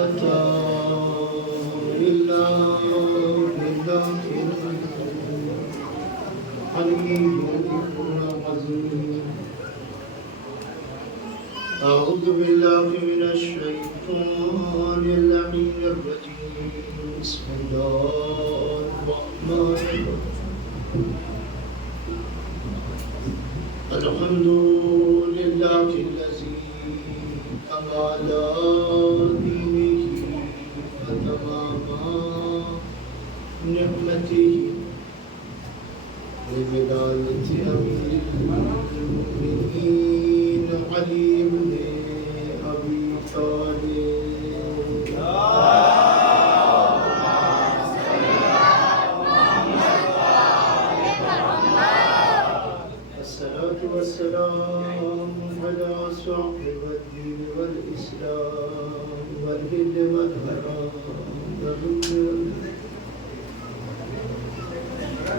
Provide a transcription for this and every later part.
أعوذ بالله من الشيطان اللعين الرجيم. بسم الله الرحمن الرحيم. الحمد لله الذي كمال دينه وتمام نعمته بولاية أمير المؤمنين علي بن أبي طالب. الصلاة والسلام على صاحب الدين والإسلام والهند والحرام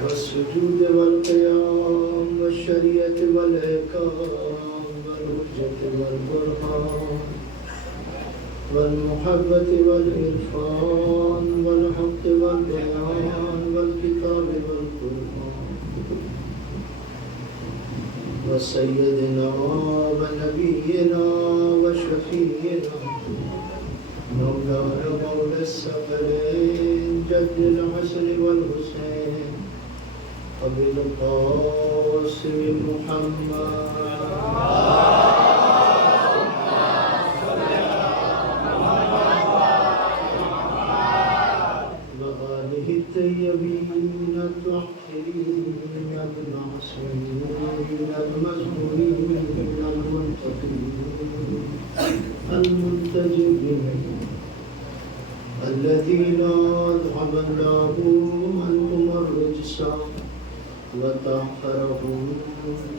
والسجود والقيام والشريعة والإحكام والحجة والبرهان والمحبة والعرفان والحق والبيان والكتاب والقرآن وسيدنا ونبينا وشفينا مولانا مولى الثقلين جد الحسن والحسين أبي القاسم محمد وآله الطيبين الطاهرين المعصومين المزكورين المنتقين المنتجبين الذين أذهب الله عنهم الرجس وطهرهم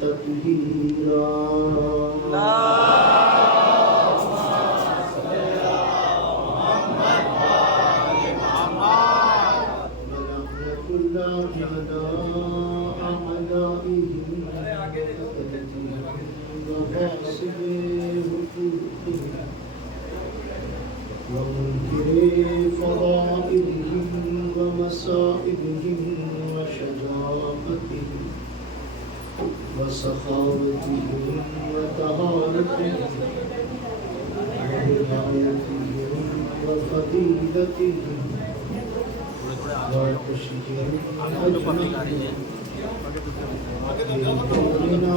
تطهيرا. ولعنة الله على أعدائهم وغاصب حقوقهم ومنكر فضائلهم ومصائبهم وشجاعتهم وسخاوتهم وطهارتهم وولايتهم وفضيلتهم وتشجيعهم أجمعين بقولنا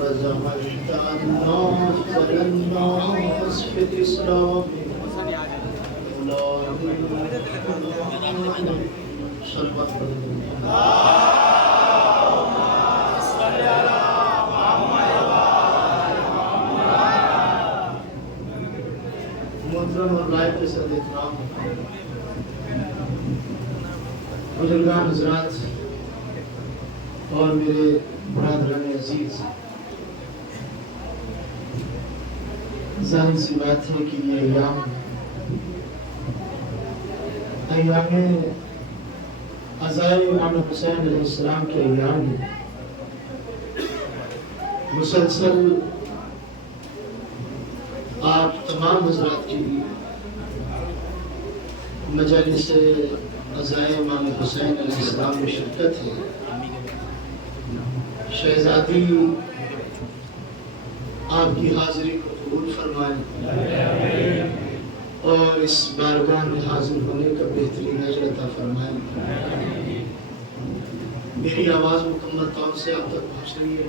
وزمجت الناس فللناس في الإسلام محترم اور لائق کے ساتھ احترام بزرگان حضرات اور میرے برادران عزیز، ظاہر سی بات ہے کہ یہ ایام عزائے امام حسین علیہ السلام کے ایام ہیں۔ مسلسل آپ تمام حضرات کی مجالس عزائے امام حسین علیہ السلام میں شرکت ہے۔ شہزادی آپ کی حاضری کو قبول فرمائیں اور اس بارگاہ میں حاضر ہونے کا بہترین اجر عطا فرمائیں۔ میری آواز مکمل طور سے آپ تک پہنچ رہی ہے؟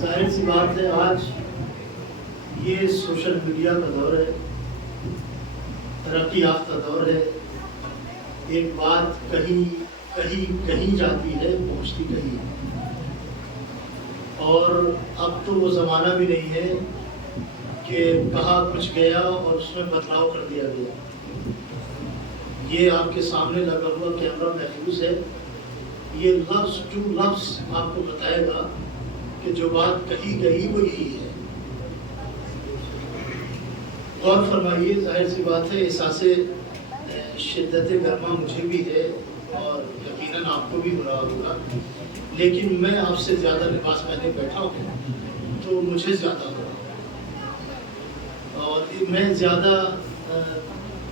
ظاہر سی بات ہے، آج یہ سوشل میڈیا کا دور ہے، ترقی یافتہ دور ہے۔ ایک بات کہیں جاتی ہے، پہنچتی کہیں، اور اب تو وہ زمانہ بھی نہیں ہے کہ کہا کچھ گیا اور اس میں بدلاؤ کر دیا گیا۔ یہ آپ کے سامنے لگا ہوا کیمرہ محفوظ ہے، یہ لفظ ٹو لفظ آپ کو بتائے گا کہ جو بات کہی گئی وہ یہی ہے۔ غور فرمائیے، ظاہر سی بات ہے احساس شدت گرما مجھے بھی ہے اور یقیناً آپ کو بھی ہو رہا ہوگا، لیکن میں آپ سے زیادہ لباس پہنے بیٹھا ہوں تو مجھے زیادہ ہو رہا، اور میں زیادہ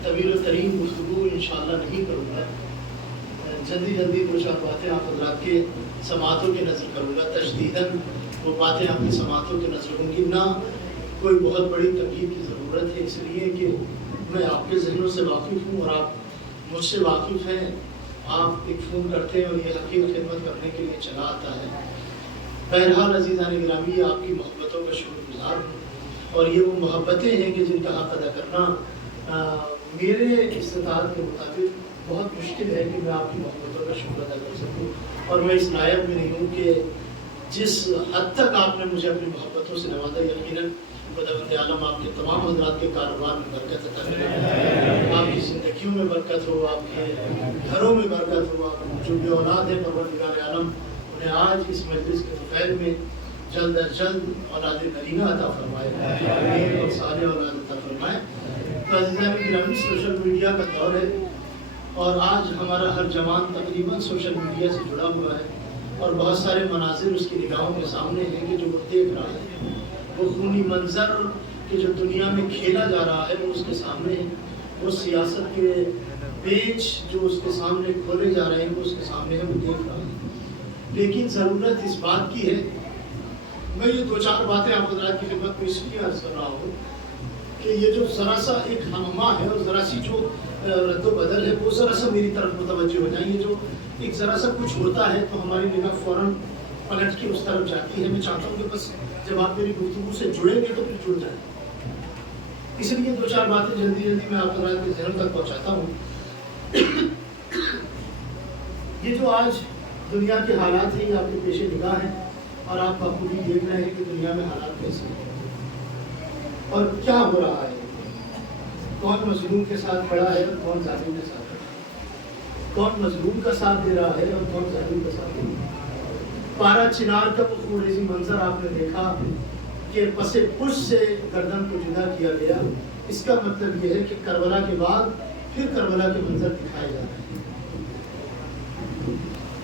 طویل ترین گفتگو انشاءاللہ نہیں کروں گا، جلدی جلدی دو چار باتیں آپ حضرات کے سماعتوں کے نظر کروں گا، تشدیداً وہ باتیں آپ کی سماعتوں کے نظر ہوں گی، نہ کوئی بہت بڑی تنقید کی ضرورت ہے، اس لیے کہ میں آپ کے ذہنوں سے واقف ہوں اور آپ مجھ سے واقف ہیں۔ آپ ایک فون کرتے ہیں اور یہ حقیق خدمت کرنے کے لیے چلا آتا ہے۔ بہرحال عزیزان گرامی، آپ کی محبتوں کا شکر گزار ہوں، اور یہ وہ محبتیں ہیں کہ جن کا حق ادا کرنا میرے استطاعت کے مطابق بہت مشکل ہے کہ میں آپ کی محبتوں کا شکر ادا کر سکوں، اور میں اس لائق بھی نہیں ہوں کہ جس حد تک آپ نے مجھے اپنی محبتوں سے نوازا، یقیناً خداوند عالم آپ کے تمام حضرات کے کاروبار میں برکت عطا کرے، آپ کی زندگیوں میں برکت ہو، آپ کے گھروں میں برکت ہو، آپ جو بے اولاد ہیں پروردگار عالم انہیں آج اس مجلس کے دوپہر میں جلد از جلد اولاد نرینہ عطا فرمائے اور صالح اولاد عطا فرمائے۔ تو عزیزان گرامی، سوشل میڈیا کا دور ہے اور آج ہمارا ہر جوان تقریباً سوشل میڈیا سے جڑا ہوا ہے، اور بہت سارے مناظر اس کی نگاہوں کے سامنے ہیں کہ جو وہ دیکھ رہا ہے، وہ خونی منظر کہ جو دنیا میں کھیلا جا رہا ہے وہ اس کے سامنے ہے، وہ سیاست کے پیچ جو اس کے سامنے کھولے جا رہے ہیں وہ اس کے سامنے ہے، وہ دیکھ رہا ہے۔ لیکن ضرورت اس بات کی ہے، میں یہ دو چار باتیں آپ حضرات کی خدمت میں اس لیے عرض کر رہا ہوں کہ یہ جو ذرا سا ایک ہمما ہے اور ذرا سی جو رد و بدل ہے وہ ذرا سا میری طرف متوجہ ہو جائیں۔ یہ جو ایک ذرا سا کچھ ہوتا ہے تو ہماری نگاہ فوراً پلٹ کے اس طرف جاتی ہے۔ میں چاہتا ہوں کہ بس جب آپ میری گفتگو سے جڑیں گے تو پھر جڑ جائیں، اس لیے دو چار باتیں جلدی جلدی میں آپ حضرات کے ذہن تک پہنچاتا ہوں۔ یہ جو آج دنیا کے حالات ہیں یہ آپ کے پیش نگاہ ہیں، اور آپ بخوبی دیکھ رہے ہیں کہ دنیا میں حالات کیسے ہیں اور کیا ہو رہا ہے، کون مظلوم کے ساتھ کھڑا ہے اور کون ظالم کے ساتھ کھڑا ہے، کون مظلوم کا ساتھ دے رہا ہے اور کون ظالم کا ساتھ دے رہا ہے۔ پارا چنار کا وہ خونریزی منظر آپ نے دیکھا کہ پس پش سے گردن کو جدا کیا گیا، اس کا مطلب یہ ہے کہ کربلا کے بعد پھر کربلا کے منظر دکھائے جا رہے ہیں،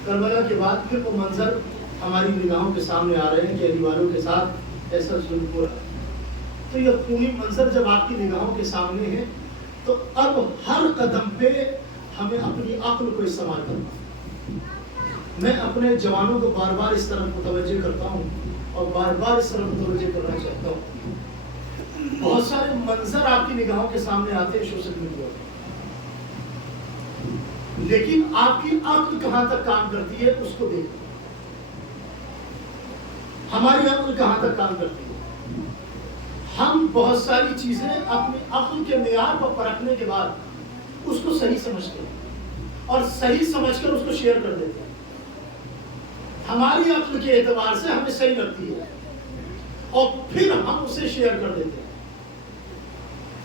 کربلا کے بعد پھر وہ منظر ہماری نگاہوں کے سامنے آ رہے ہیں کہ علی والوں کے ساتھ ایسا ظلم ہو رہا ہے۔ تو یہ خونی منظر جب آپ کی نگاہوں کے سامنے ہے تو اب ہر قدم پہ ہمیں اپنی عقل کو استعمال کرنا ہے۔ میں اپنے جوانوں کو بار بار اس طرف متوجہ کرتا ہوں اور بار بار اس طرف متوجہ کرنا چاہتا ہوں۔ بہت سارے منظر آپ کی نگاہوں کے سامنے آتے ہیں سوشل میڈیا پر، لیکن آپ کی عقل کہاں تک کام کرتی ہے اس کو دیکھیں۔ ہماری عقل کہاں تک کام کرتی ہے؟ ہم بہت ساری چیزیں اپنی عقل کے معیار پر پرکھنے کے بعد اس کو صحیح سمجھتے ہیں اور صحیح سمجھ کر اس کو شیئر کر دیتے ہیں۔ ہماری عقل کے اعتبار سے ہمیں صحیح لگتی ہے اور پھر ہم اسے شیئر کر دیتے ہیں۔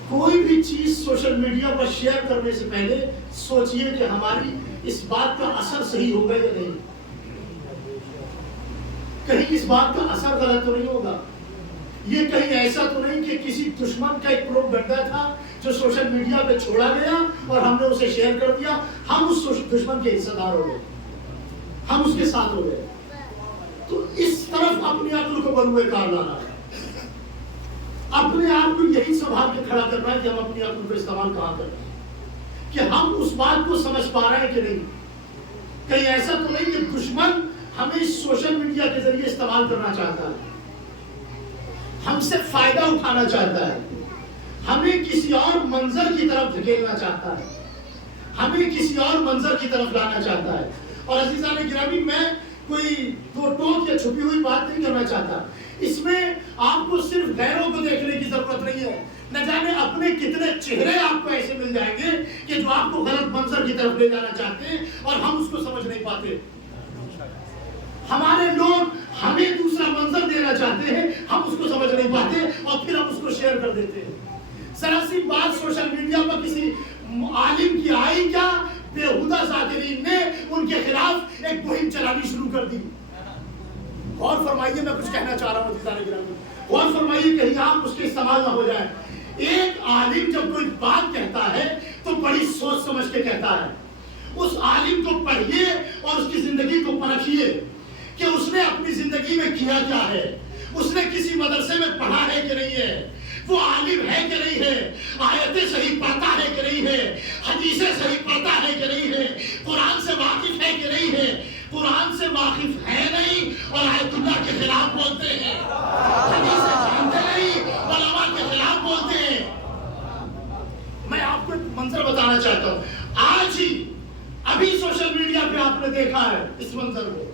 کوئی بھی چیز سوشل میڈیا پر شیئر کرنے سے پہلے سوچئے کہ ہماری اس بات کا اثر صحیح ہوگا یا نہیں، کہیں اس بات کا اثر غلط تو نہیں ہوگا، یہ کہیں ایسا تو نہیں کہ کسی دشمن کا ایک پروپیگنڈا تھا جو سوشل میڈیا پہ چھوڑا گیا اور ہم نے اسے شیئر کر دیا، ہم اس دشمن کے حصہ دار ہو گئے، ہم اس کے ساتھ ہو گئے۔ تو اس طرف اپنی عقل کو بروئے کار لانا ہے، اپنے آپ کو یہی سنبھال کے کھڑا کرنا ہے کہ ہم اپنی عقل کو استعمال کہاں کر رہے ہیں، کہ ہم اس بات کو سمجھ پا رہے ہیں کہ نہیں۔ کہیں ایسا تو نہیں کہ دشمن ہمیں سوشل میڈیا کے ذریعے استعمال کرنا چاہتا ہے، ہم سے فائدہ اٹھانا چاہتا ہے، ہمیں کسی اور منظر کی طرف دھکیلنا چاہتا ہے، ہمیں کسی اور منظر کی طرف لانا چاہتا ہے۔ اور عزیزان گرامی، میں کوئی دو ٹوک یا چھپی ہوئی بات نہیں کرنا چاہتا، اس میں آپ کو صرف غیروں کو دیکھنے کی ضرورت نہیں ہے، نہ جانے اپنے کتنے چہرے آپ کو ایسے مل جائیں گے کہ جو آپ کو غلط منظر کی طرف لے جانا چاہتے ہیں اور ہم اس کو سمجھ نہیں پاتے۔ ہمارے لوگ ہمیں دوسرا منظر دینا چاہتے ہیں، ہم اس کو سمجھ نہیں پاتے اور پھر ہم اس کو شیئر کر دیتے ہیں۔ ذرا سی بات سوشل میڈیا پر کسی عالم کی آئی کیا، بےہودہ صادرین نے ان کے خلاف ایک مہم چلانی شروع کر دی۔ غور فرمائیے، میں کچھ کہنا چاہ رہا ہوں عزیزان گرامی، غور فرمائیے کہیں آپ اس کے استعمال نہ ہو جائیں۔ ایک عالم جب کوئی بات کہتا ہے تو بڑی سوچ سمجھ کے کہتا ہے. اس عالم کو پڑھیے اور اس کی زندگی کو پرکھیے کہ اس نے اپنی زندگی میں کیا کیا ہے. اس نے کسی مدرسے میں پڑھا ہے کہ نہیں ہے, وہ عالم ہے کہ نہیں ہے, آیتیں صحیح پڑھتا ہے کہ نہیں ہے, حدیثیں صحیح پڑھتا ہے کہ نہیں ہے, قرآن سے واقف ہے کہ نہیں ہے. قرآن سے واقف ہے نہیں اور آیت اللہ کے خلاف بولتے ہیں, حدیثیں جانتے نہیں علماء کے خلاف بولتے ہیں. میں آپ کو ایک منظر بتانا چاہتا ہوں. آج ہی ابھی سوشل میڈیا پہ آپ نے دیکھا ہے اس منظر کو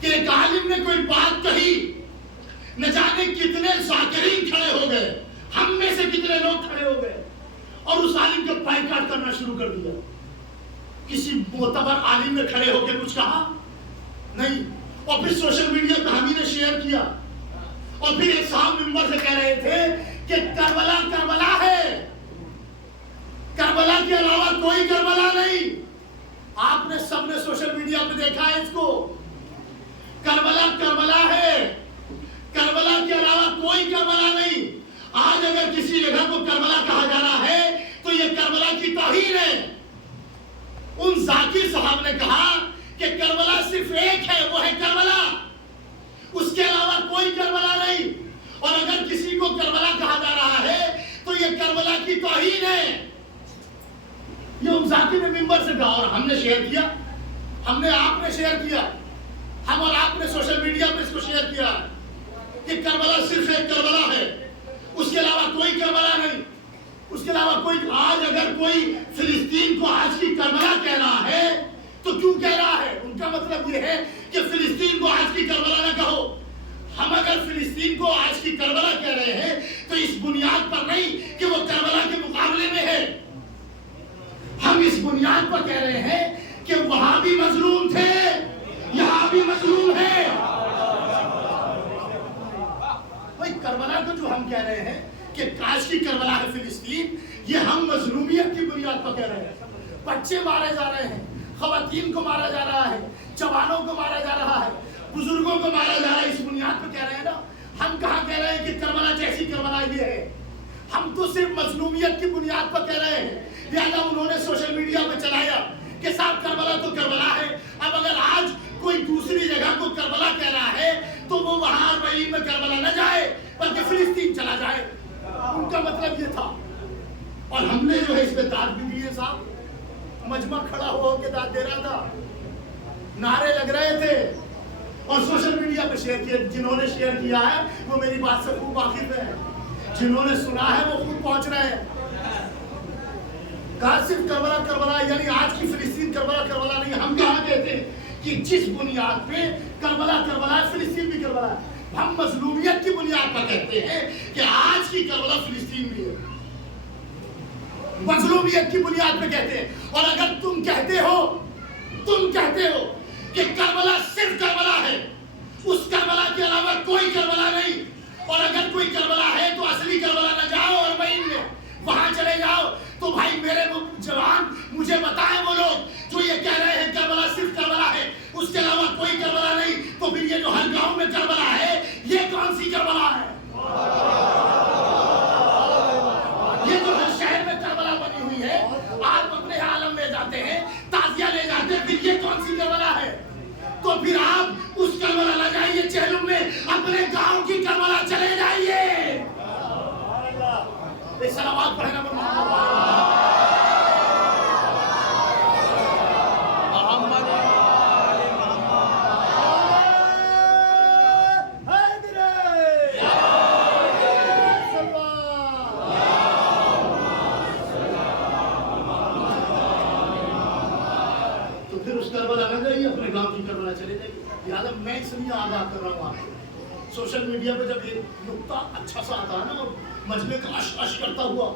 کہ ایک عالم نے کوئی بات کہی, نہ جانے کتنے ذاکرین کھڑے ہو گئے, ہم میں سے کتنے لوگ کھڑے ہو گئے اور اس عالم کا بائیکاٹ کرنا شروع کر دیا. کسی معتبر عالم نے کھڑے ہو کے کچھ کہا نہیں, اور پھر سوشل میڈیا پہ ہم ہی نے شیئر کیا, اور پھر ایک صاحب ممبر سے کہہ رہے تھے کہ کربلا کربلا ہے, کربلا کے علاوہ کوئی کربلا نہیں. آپ نے سب نے سوشل میڈیا پہ دیکھا ہے اس کو, کربلا کربلا ہے, کربلا کے علاوہ کوئی کربلا نہیں. آج اگر کسی جگہ کو کربلا کہا جا رہا ہے تو یہ کربلا کی توہین ہے. ان ذاکر صاحب نے کہا کہ کربلا صرف ایک ہے, وہ ہے کربلا, اس کے علاوہ کوئی کربلا نہیں. اور اگر کسی کو کربلا کہا جا رہا ہے تو یہ کربلا کی توہین ہے. یہ ان ذاکر نے ممبر سے کہا اور ہم نے شیئر کیا, ہم نے آپ نے شیئر کیا, ہم اور آپ نے سوشل میڈیا پہ اس کو شیئر کیا کہ کربلا صرف ایک کربلا ہے, اس کے علاوہ کوئی کربلا نہیں, اس کے علاوہ کوئی. آج اگر کوئی فلسطین کو آج کی کربلا کہہ رہا ہے تو کیوں کہہ رہا ہے؟ ان کا مطلب یہ ہے کہ فلسطین کو آج کی کربلا نہ کہو. ہم اگر فلسطین کو آج کی کربلا کہہ رہے ہیں تو اس بنیاد پر نہیں کہ وہ کربلا کے مقابلے میں ہے, ہم اس بنیاد پر کہہ رہے ہیں کہ وہاں بھی مظلوم تھے, یہاں بھی مظلوم ہے. بھائی کربلا کو جو ہم کہہ رہے ہیں کہ کاش کی کربلا ہے فلسطین, یہ ہم مظلومیت کی بنیاد پر کہہ رہے ہیں. بچے مارے جا رہے ہیں, خواتین کو مارا جا رہا ہے, جوانوں کو مارا جا رہا ہے, بزرگوں کو مارا جا رہا ہے, اس بنیاد پر کہہ رہے ہیں نا. ہم کہاں کہہ رہے ہیں کہ کربلا جیسی کربلا یہ ہے, ہم تو صرف مظلومیت کی بنیاد پر کہہ رہے ہیں. لہذا انہوں نے سوشل میڈیا پہ چلایا کہ صاحب کربلا تو کربلا ہے. اب اگر آج کوئی دوسری جگہ کو کربلا کہہ رہا ہے تو وہ وہاں اربعین میں کربلا نہ جائے بلکہ فلسطین چلا جائے. ان کا مطلب یہ تھا. اور ہم نے جو ہے اس پہ داد بھی دیے صاحب, مجمع کھڑا ہو کے داد دے رہا تھا, نعرے لگ رہے تھے اور سوشل میڈیا پہ شیئر کیا. جنہوں نے شیئر کیا ہے وہ میری بات سے خوب واقف ہے, جنہوں نے سنا ہے وہ خوب پہنچ رہے ہیں. کہا صرف کربلا کربلا, یعنی آج کی فلسطین کربلا کربلا نہیں. ہم کہاں کہتے ہیں کہ جس بنیاد پہ کربلا کربلا ہے فلسطین بھی کربلا ہے, ہم مظلومیت کی بنیاد پر کہتے ہیں کہ آج کی کربلا فلسطین بھی ہے, مظلومیت کی بنیاد پہ کہتے ہیں. اور اگر تم کہتے ہو کہ کربلا صرف کربلا ہے, اس کربلا کے علاوہ کوئی کربلا نہیں, اور اگر کوئی کربلا ہے تو اصلی کربلا نہ جاؤ اور اربعین میں وہاں چلے جاؤ, تو بھائی میرے جوان مجھے بتائیں وہ لوگ جو یہ کہہ رہے ہیں کربلا صرف کربلا ہے, اس کے علاوہ کوئی کربلا نہیں, تو پھر یہ جو ہر گاؤں میں کربلا ہے یہ کون سی کربلا ہے؟ یہ جو ہر شہر میں کربلا بنی ہوئی ہے, آپ اپنے عالم میں جاتے ہیں, تعزیہ لے جاتے ہیں, پھر یہ کون سی کربلا ہے؟ تو پھر آپ اس کربلا نہ جائیے چہلم میں, اپنے گاؤں کی کربلا چلے جائیے. سلامات پڑھنا تو پھر اس کربلا نہ جائیے, اپنے گاؤں کی کربلا چلے جائیے. لہٰذا میں اس لیے آگاہ کر رہا ہوں آپ کو. سوشل میڈیا پہ جب ایک نقطہ اچھا سا آتا ہے نا اور مجمع کا اش اش کرتا ہوا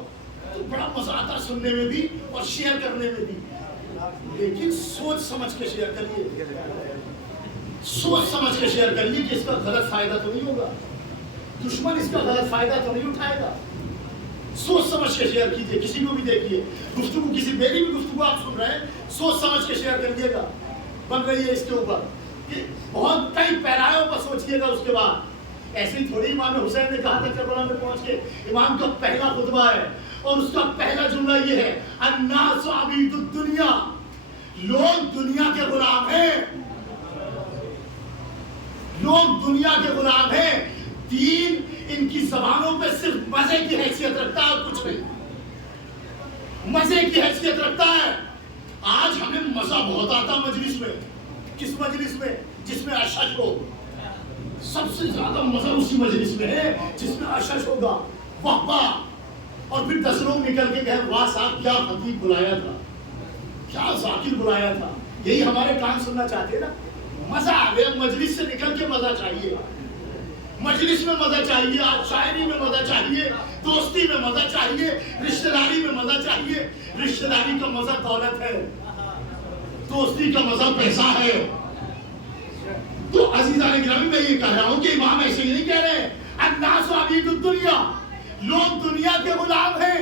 تو بڑا مزہ آتا سننے میں بھی اور شیئر کرنے میں بھی, لیکن سوچ سمجھ کے شیئر کریے, سوچ سمجھ کے شیئر کریے کہ اس کا غلط فائدہ تو نہیں ہوگا, دشمن اس کا غلط فائدہ تو نہیں اٹھائے گا. سوچ سمجھ کے شیئر کیجیے, کسی کو بھی دیکھیے گفتگو, کسی میری بھی گفتگو آپ سن رہے ہیں, سوچ سمجھ کے شیئر کریے گا. بن رہی ہے اس کے اوپر کہ بہت کئی پیرایوں پر سوچیے گا. اس کے بعد ایسی تھوڑی امام حسین نے کہا تھا کربلا میں پہنچ کے, امام کا پہلا خطبہ ہے اور اس کا پہلا جملہ یہ ہے الناس عبید الدنیا، لوگ دنیا کے غلام ہیں، لوگ دنیا کے غلام ہیں. دین ان کی زبانوں پہ صرف مزے کی حیثیت رکھتا ہے اور کچھ نہیں، مزے کی حیثیت رکھتا ہے. آج ہمیں مزہ بہت آتا مجلس میں. کس مجلس میں؟ جس میں اشش ہو. سب سے زیادہ مزہ اسی مجلس میں ہے جس میں اشش ہوگا، واہ واہ. اور پھر 10 لوگ نکل کے کہیں واہ صاحب کیا خطیب بلایا تھا، کیا ذاکر بلایا تھا. یہی ہمارے کان سننا چاہتے ہیں نا. مزہ آ گیا، مجلس سے نکل کے مزہ چاہیے، مجلس میں مزہ چاہیے، آج شاعری میں مزہ چاہیے، دوستی میں مزہ چاہیے، رشتہ داری میں مزہ چاہیے. رشتہ داری کا مزہ دولت ہے، دوستی کا مزہ پیسہ ہے. تو عزیزان گرامی میں یہ کہہ رہا ہوں کہ امام ایسے ہی نہیں کہہ رہے الناس عبید الدنیا، لوگ دنیا کے غلام ہیں.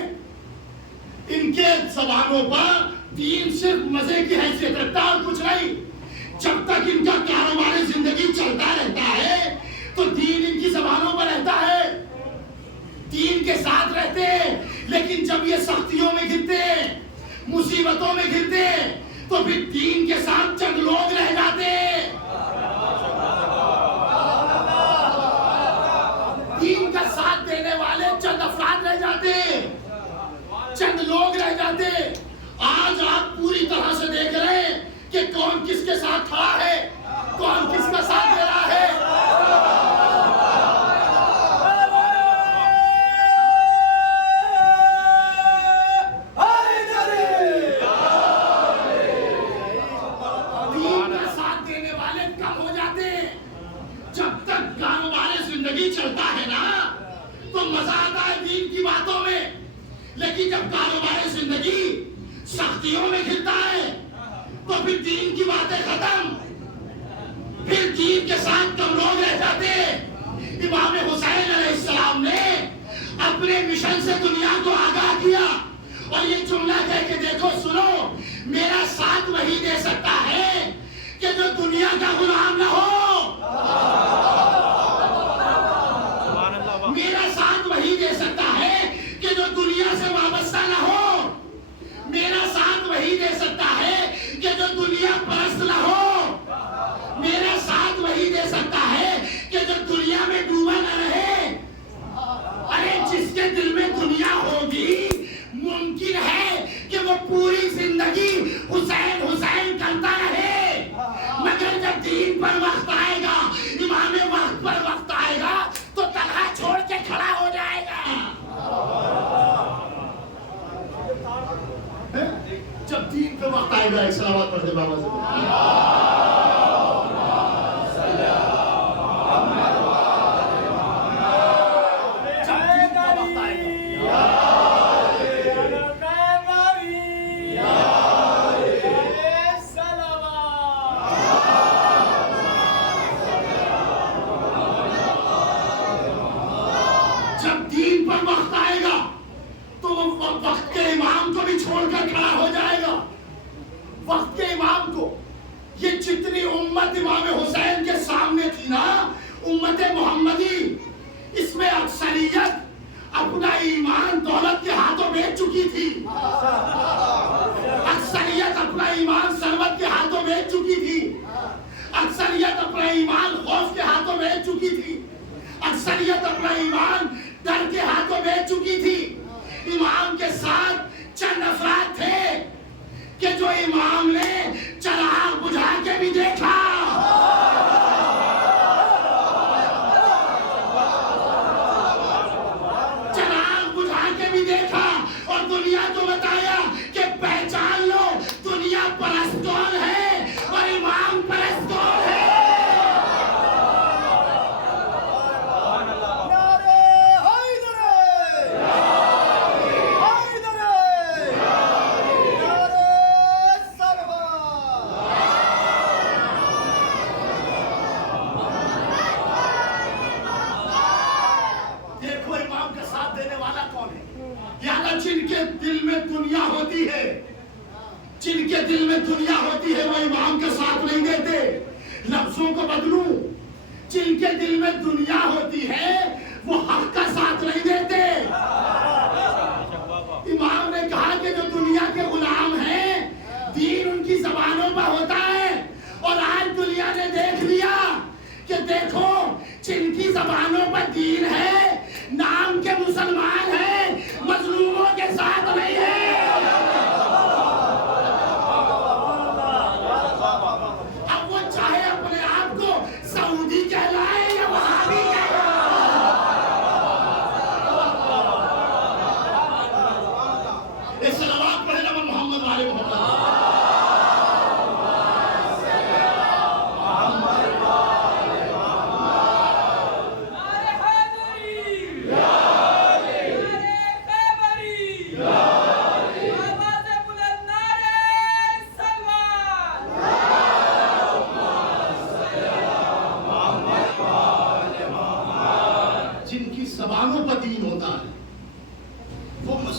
ان کے زبانوں پر دین صرف مزے کی حیثیت رکھتا ہے اور کچھ نہیں. جب تک ان کا کاروبار زندگی چلتا رہتا ہے تو دین ان کی زبانوں پر رہتا ہے، دین کے ساتھ رہتے ہیں. لیکن جب یہ سختیوں میں گرتے، مصیبتوں میں گرتے تو پھر دین کے ساتھ چند لوگ رہ جاتے، دین کا ساتھ دینے والے چند افراد رہ جاتے، چند لوگ رہ جاتے. آج آپ پوری طرح سے دیکھ رہے ہیں کہ کون کس کے ساتھ کھڑا ہے، کون کس کا ساتھ دے رہا ہے. دین کا ساتھ دینے والے کم ہو جاتے ہیں. جب تک کاروبار زندگی چلتا ہے نا تو مزہ آتا ہے دین کی باتوں میں، لیکن جب کاروبار زندگی سختیوں میں گرتا ہے تو پھر دین کی باتیں ختم، پھر دین کے ساتھ کم لوگ رہ جاتے. امام حسین علیہ السلام نے اپنے مشن سے دنیا کو آگاہ کیا اور یہ جملہ کہہ کے دیکھو، سنو، میرا ساتھ وہی دے سکتا ہے کہ جو دنیا کا غلام نہ ہو. میرا ساتھ وہی دے سکتا ہے کہ جو دنیا سے وابستہ نہ ہو. میرا ساتھ وہی دے سکتا ہے کہ جو دنیا پرست نہ ہو. میرا ساتھ وہی دے سکتا ہے کہ جو دنیا میں ڈوبا نہ رہے. ارے جس کے دل میں دنیا ہوگی ممکن ہے کہ وہ پوری زندگی حسین حسین کرتا رہے، مگر جب دین پر وقت آئے گا، امام وقت پر وقت آئے گا تو تنہا چھوڑ کے کھڑا ہو جائے گا. جب دین پہ وقت آئے گا، ایک صلوات پڑھ دے بابا سے. جب دین پر وقت آئے گا تو وہ وقت کے امام کو بھی چھوڑ کر کھڑا ہو جائے گا. وقت کے امام کو، یہ جتنی امت امام حسین کے سامنے تھی نا، امت محمدی، اس میں اکثریت اپنا ایمان دولت کے ہاتھوں بیچ چکی تھی، اکثریت اپنا ایمان ثروت کے ہاتھوں بیچ چکی تھی، اکثریت اپنا ایمان خوف کے ہاتھوں بیچ چکی تھی، اکثریت اپنا ایمان ڈر کے ہاتھوں بیچ چکی تھی. امام کے ساتھ چند افراد تھے کہ جو امام نے چراغ بجھا کے بھی دیکھا، چراغ بجھا کے بھی دیکھا اور دنیا کو بتایا کہ پہچان لو دنیا پرست کون ہے اور امام پرست کون ہے. جن کے دل میں دنیا ہوتی ہے، جن کے دل میں دنیا ہوتی ہے وہ امام کا ساتھ نہیں دیتے. لفظوں کو بدلوں، جن کے دل میں دنیا ہوتی ہے وہ حق کا ساتھ نہیں دیتے.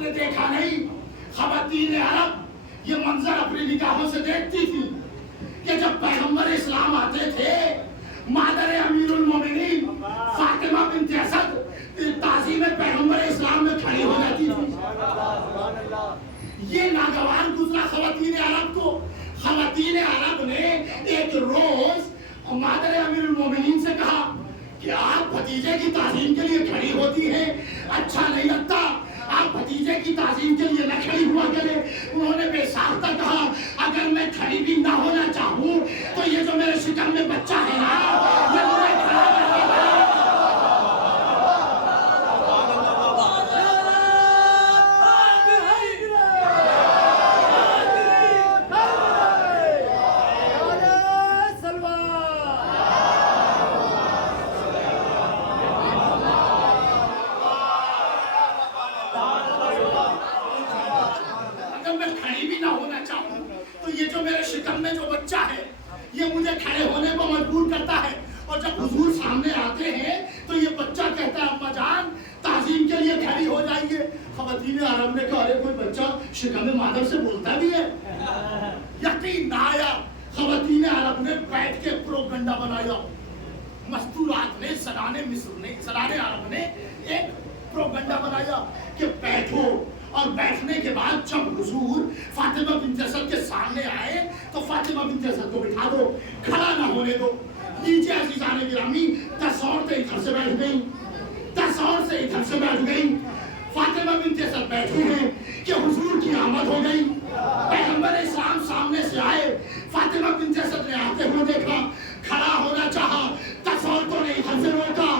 آپ نے دیکھا نہیں خواتین عرب یہ منظر اپنی نگاہوں سے دیکھتی تھی کہ جب پیغمبر اسلام آتے تھے مادر امیر المومنین فاطمہ بنت اسد تعظیم پیغمبر اسلام میں کھڑی ہو جاتی تھی. یہ ناگوار گزرا خواتین عرب کو. خواتین عرب نے ایک روز مادر امیر المومنین سے کہا کہ آپ بھتیجے کی تعظیم کے لیے کھڑی ہوتی ہیں, اچھا نہیں لگتا, آپ بھتیجے کی تعظیم کے لیے نہ کھڑی ہوا کریں. انہوں نے بے ساختہ کہا اگر میں کھڑی بھی نہ ہونا چاہوں تو یہ جو میرے شکم میں بچہ ہے نا یہ مجھے کھڑا کر کے کرے. یہ مجھے کھڑے ہونے کو مجبور کرتا ہے. اور جب حضور سامنے آتے ہیں تو یہ بچہ کہتا ہے اماں جان تعظیم کے لیے کھڑی ہو جائیے. خواتین عرب نے کہا ارے کوئی بچہ شکم مادر سے بولتا بھی ہے؟ یقین نہ آیا. خواتین عرب نے بیٹھ کے پروپیگنڈا بنایا. مستورات نے زنانِ مصر نے زنانِ عرب نے ایک پروپیگنڈا بنایا کہ بیٹھو, اور بیٹھنے کے بعد جب حضور فاطمہ بنت اسد کے سامنے آئے تو فاطمہ بنت اسد کو بٹھا دو, کھڑا نہ ہونے دو. نیچے عزیزان گرامی 10 عورتیں ادھر سے بیٹھ گئیں, 10 اور سے ادھر سے بیٹھ گئیں. فاطمہ بنت اسد بیٹھی ہیں کہ حضور کی آمد ہو گئی. پیغمبر اسلام سامنے سے آئے. فاطمہ بنت اسد نے آتے ہوئے دیکھا, کھڑا ہونا چاہا, 10 عورتوں نے ادھر سے روکا,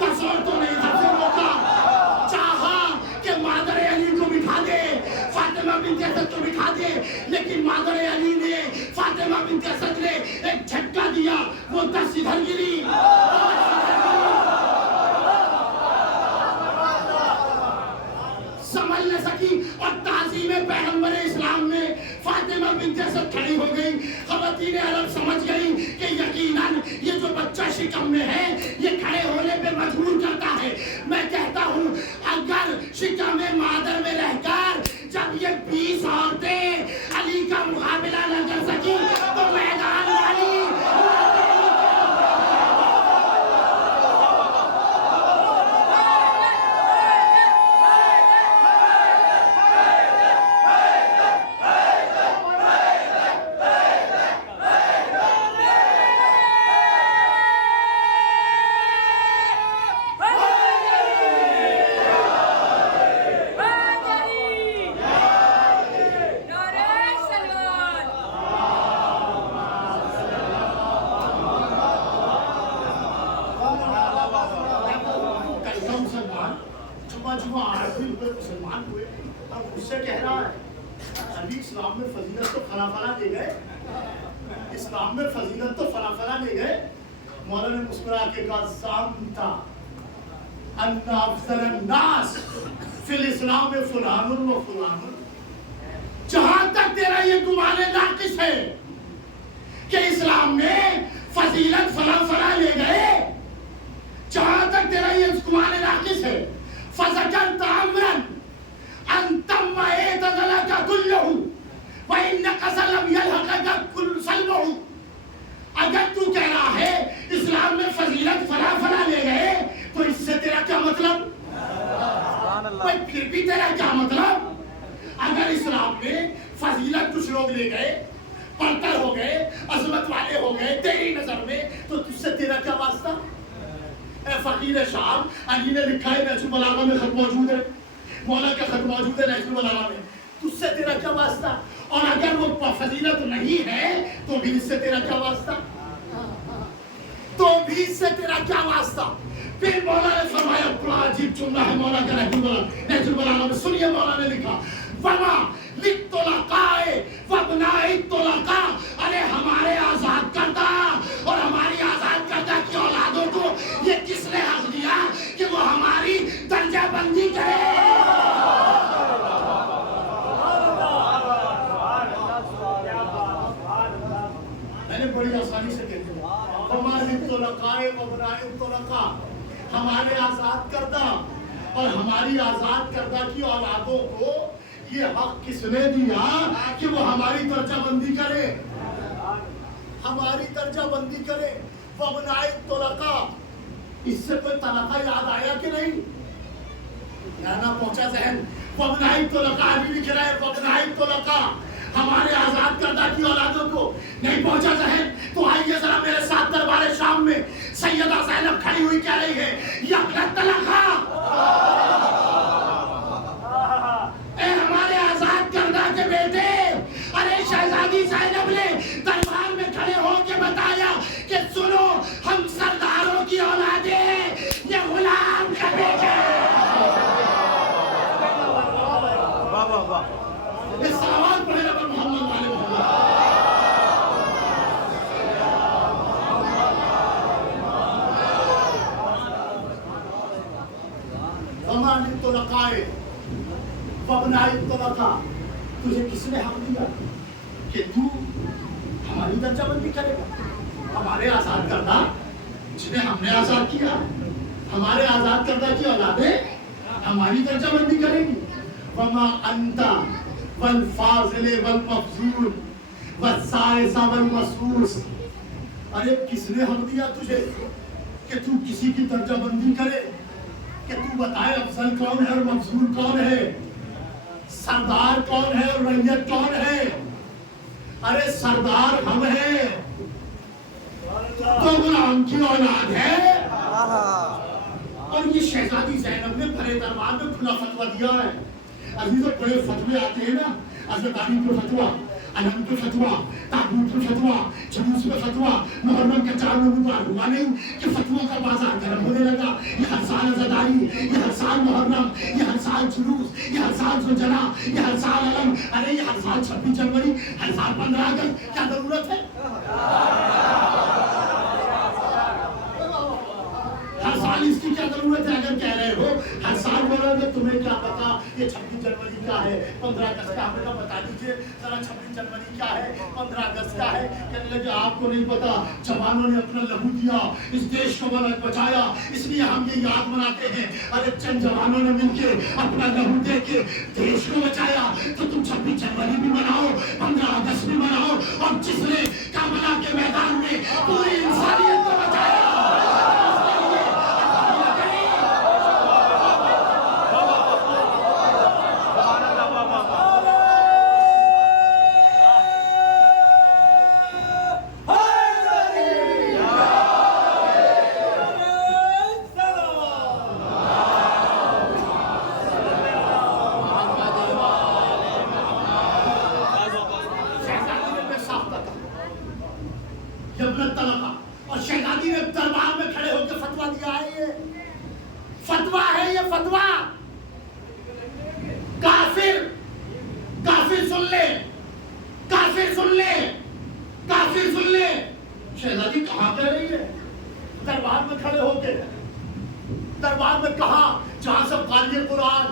10 عورتوں نے ادھر سے روکا. چاہا کہ مادر علی کو بٹھا دے, فاطمہ بنت اسد کو بٹھا دے, لیکن مادر علی نے فاطمہ بنت اسد نے ایک جھٹکا دیا, وہ 10 ادھر گری. سمجھ نہ سکی اور تعظیم پیغمبر اسلام میں فاطمہ بنت اسد کھڑی ہو گئی. خواتین عرب سمجھ گئی کہ یقیناً یہ جو بچہ شکم میں ہے یہ کھڑے ہونے پہ مجبور کرتا ہے. میں کہتا ہوں اگر شکم مادر میں رہ کر جب یہ 20 عورتیں علی کا مقابلہ نہ کر سکی تو میدان والی مسلمان ہوئے اور اس سے کہہ رہا ہے ابھی اسلام میں فضیلت تو فلاں فلاں دے گئے, اسلام میں فضیلت تو فلاں فلاں دے گئے. مولانا نے مسکرا کے کہا زعمتا ان افضل الناس فی الاسلام فلان و فلان. جہاں تک تیرا یہ گمان ناقص ہے کہ اسلام میں فضیلت فلاں فلاں لے گئے, جہاں تک تیرا یہ گمان ناقص ہے فذكرت امرا ان تم اعتزلك كله وانك لم يلحقك كل سلبه. اگر تو کہہ رہا ہے اسلام میں فضیلت فلاں فلاں لے گئے تو اس سے تیرا کیا مطلب؟ پھر بھی تیرا کیا مطلب؟ اگر اسلام میں فضیلت کچھ لوگ لے گئے, پرتر ہو گئے, عظمت والے ہو گئے تیری نظر میں, تو تجھ سے تیرا کیا واسطہ؟ اے فقیر شام, علی نے لکھا ہے نہج البلاغہ میں خط موجود ہے, مولا کا خط موجود ہے نہج البلاغہ میں, تجھ سے تیرا کیا واسطہ؟ اور اگر وہ فضیلت نہیں ہے تو بھی اس سے تیرا کیا واسطہ؟ تو بھی اس سے تیرا کیا واسطہ؟ پھر مولا نے فرمایا, بڑا عجیب جملہ ہے مولا کا نہج البلاغہ میں, سنیے مولا نے لکھا وما للطلقاء وابناء الطلقاء, ارے ہمارے آزاد کردہ اور ہماری آزاد کردہ کی اولادوں کو یہ کس نے حق دیا کہ وہ ہماری درجہ بندی کرے؟ میں نے بڑی آسانی سے کہتے ہیں وما للطلقاء وابناء الطلقاء, ہمارے آزاد کردہ اور ہماری آزاد کردہ کی اولادوں کو یہ حق کس نے دیا کہ وہ ہماری درجہ بندی کرے؟ ہماری درجہ بندی کرے. وَابْنَائِ الطُّلَقَاء، اس سے کوئی طلاقہ یاد آیا کہ نہیں؟ نہ پہنچا ذہن. وَابْنَائِ الطُّلَقَاء ابھی لکھ رہا ہے وَابْنَائِ الطُّلَقَاء، ہمارے آزاد کردہ کی اولادوں کو نہیں پہنچا ذہن. تو آئیے ذرا میرے ساتھ دربار شام میں سیدہ زینب کھڑی ہوئی کہہ رہی ہے یا ابن الطلقاء، اے ہمارے آزاد کردہ کے بیٹے. ارے شہزادی زینب نے دربار میں کھڑے ہو کے بتایا کہ سنو، ہم سرداروں کی اولادیں ہیں، یہ غلام کا بیٹا ہے. یہ سوال پڑھے رب محمد والے محمد. وَمَا لِلطُّلَقَاءِ وَابْنَائِ الطُّلَقَاء، تجھے کس نے حق دیا کہ تو ہماری درجہ بندی کرے گا؟ ہمارے آزاد کردہ جنہیں ہم نے آزاد کیا، ہمارے آزاد کردہ کی اولادیں ہماری درجہ بندی کریں گی. وَمَا أَنْتَ وَالْفَاضِلِ وَالْمَفْضُولِ وَالسَّائِسَ وَالْمَسْعُوسِ. ارے کس نے حق دیا تجھے کہ تو کسی کی درجہ بندی کرے، کہ تو بتائے افضل کون ہے اور مفضول کون ہے، سردار کون ہے اور رعیت کون ہے؟ ارے سردار ہم ہیں تو غلام کی اولاد ہے. اور یہ شہزادی زینب نے بھرے دربار میں کھلا فتویٰ دیا ہے. عزیزوں بڑے فتوے آتے ہیں نا، عزاداری پہ فتویٰ، علم پہ فتویٰ، تابوت پہ فتویٰ، جلوس پہ فتویٰ. محرم کے 4 روزہ ہوا نہیں کہ فتووں کا بازار گرم ہونے لگا. یہ ہر سال عزاداری، یہ ہر سال محرم، یہ ہر سال جلوس، یہ ہر سال زلزلہ، یہ ہر سال علم. ارے یہ ہر سال 26 جنوری، ہر سال 15 اگست، کیا ضرورت ہے؟ ہر سال اس کی کیا ضرورت ہے؟ اگر کہہ رہے ہو ہر سال بولو گے تمہیں کیا پتا یہ 26 جنوری کیا ہے، 15 اگست کا. ہمیں بتا دیجئے ذرا 26 جنوری کیا ہے، 15 اگست کیا ہے. کہنے لگے آپ کو نہیں پتا، جوانوں نے اپنا لہو دیا، اس دیش کو بچایا، اس لیے ہم یہ یاد مناتے ہیں. ارے چند جوانوں نے مل کے اپنا لہو دے کے دیش کو بچایا تو تم 26 جنوری بھی مناؤ، 15 اگست بھی مناؤ. اور جس نے کربلا کے میدان میں پوری انسانیت کو بچایا، اور شہزادی نے دربار میں کھڑے ہو کے فتویٰ دیا ہے. یہ فتویٰ ہے، یہ فتویٰ. کافر کافر سن لے، کافر سن لے، کافر سن لے. شہزادی کہاں کہہ رہی ہے؟ دربار میں کھڑے ہو کے دربار میں کہا جہاں سب قاری قرآن،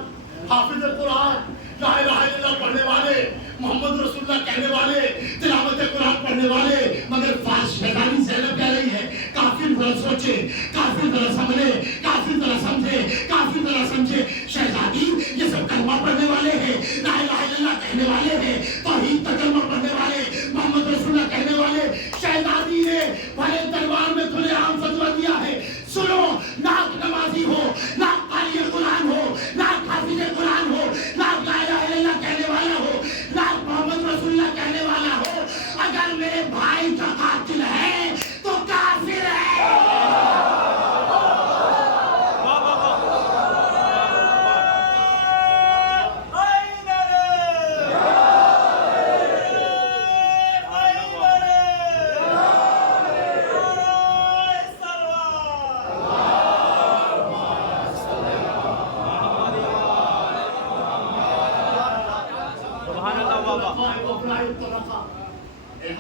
حافظ قرآن، لا الہ الا اللہ پڑھنے والے، محمد رسول اللہ کہنے والے، تلاوت قرآن پڑھنے والے، مگر شہزادی زینب کہہ رہی ہے کافر ذرا سوچے، کافر ذرا سمجھے، کافر ذرا سمجھے، کافر ذرا سمجھے. شہزادی یہ سب کلمہ پڑھنے والے ہیں، لا الہ الا اللہ کہنے والے ہیں، توحید کا کلمہ پڑھنے والے، محمد رسول اللہ کہنے والے. شہزادی نے بھرے دربار میں کھلے عام فتویٰ دیا ہے. سنو، لاکھ نمازی ہو، لاکھ قاری قرآن ہو، لاکھ حافظ قرآن ہو، لاکھ لا الہ الا اللہ کہنے والا ہو، لاکھ محمد رسول اللہ کہنے والا ہو، اگر میرے بھائی کا قاتل ہے تو کافر ہے.